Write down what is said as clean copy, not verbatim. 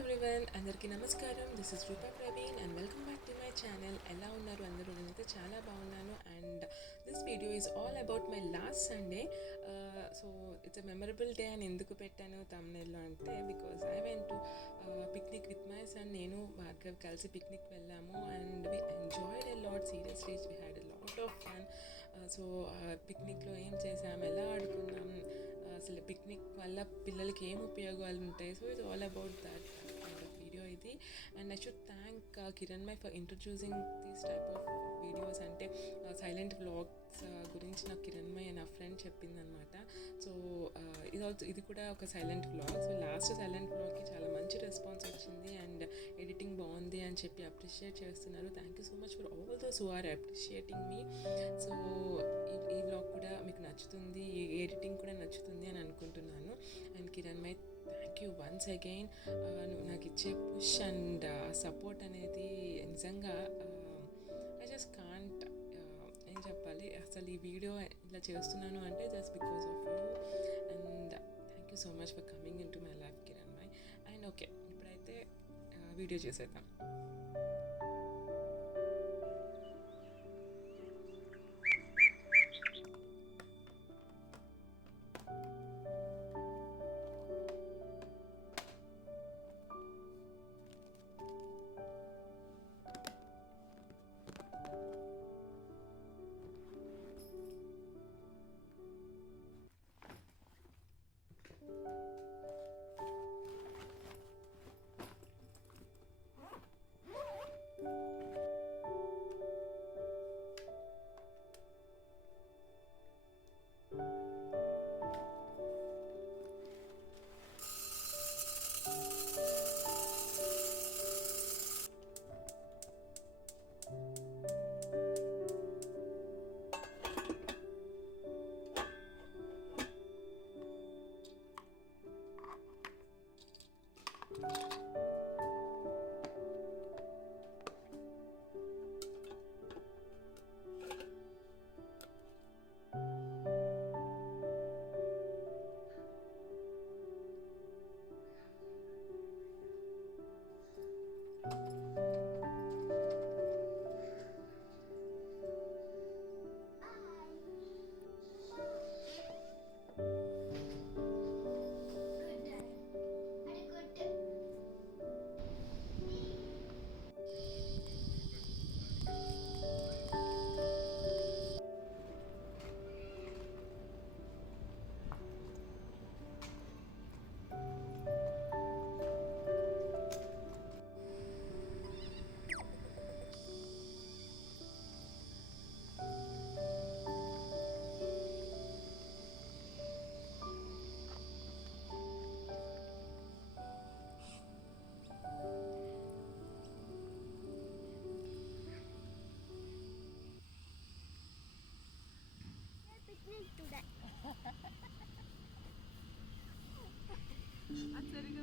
Everyone, అందరికీ నమస్కారం. This is Rupa Praveen and welcome back to my channel. ఎలా ఉన్నారు అందరూ? నేనైతే చాలా బాగున్నాను. And this video is all about my last Sunday. So it's a memorable day అని ఎందుకు పెట్టాను తమ్నెల్లో అంటే, because I went to picnic with my son. నేను భార్గవ్ కలిసి పిక్నిక్ వెళ్ళాము and we enjoyed a lot. Seriously we had a lot of fun. So పిక్నిక్లో ఏం చేసాము, ఎలా ఆడుకున్నాం, అసలు పిక్నిక్ వల్ల పిల్లలకి ఏం ఉపయోగాలు ఉంటాయి. So it's all about that kind of video ఇది. And I should thank Kiranmay for introducing these type of videos. అంటే సైలెంట్ వ్లాగ్స్ గురించి నాకు కిరణ్మయ్ నా ఫ్రెండ్ చెప్పిందనమాట. సో ఇది కూడా ఒక silent vlog. So last silent వ్లాగ్కి చాలా మంచి రెస్పాన్స్ వచ్చింది అండ్ ఎడిటింగ్ బాగుంది అని చెప్పి అప్రిషియేట్ చేస్తున్నారు. Thank you so much for all those who are appreciating me. So ఈ వ్లాగ్ కూడా మీకు నచ్చుతుంది, ఈ ఎడిటింగ్ కూడా నచ్చుతుంది అని అనుకుంటున్నాను. And Kiranmay, thank you once again. నువ్వు నాకు ఇచ్చే పుష్ అండ్ సపోర్ట్ అనేది నిజంగా ఐ జస్ట్ కాంట్ ఏం చెప్పాలి. అసలు ఈ వీడియో ఇలా చేస్తున్నాను అంటే just because of you. And thank you so much for coming in to my life Kiranmay. And okay, ఇప్పుడైతే వీడియో చేసేద్దాం. అది సరిగా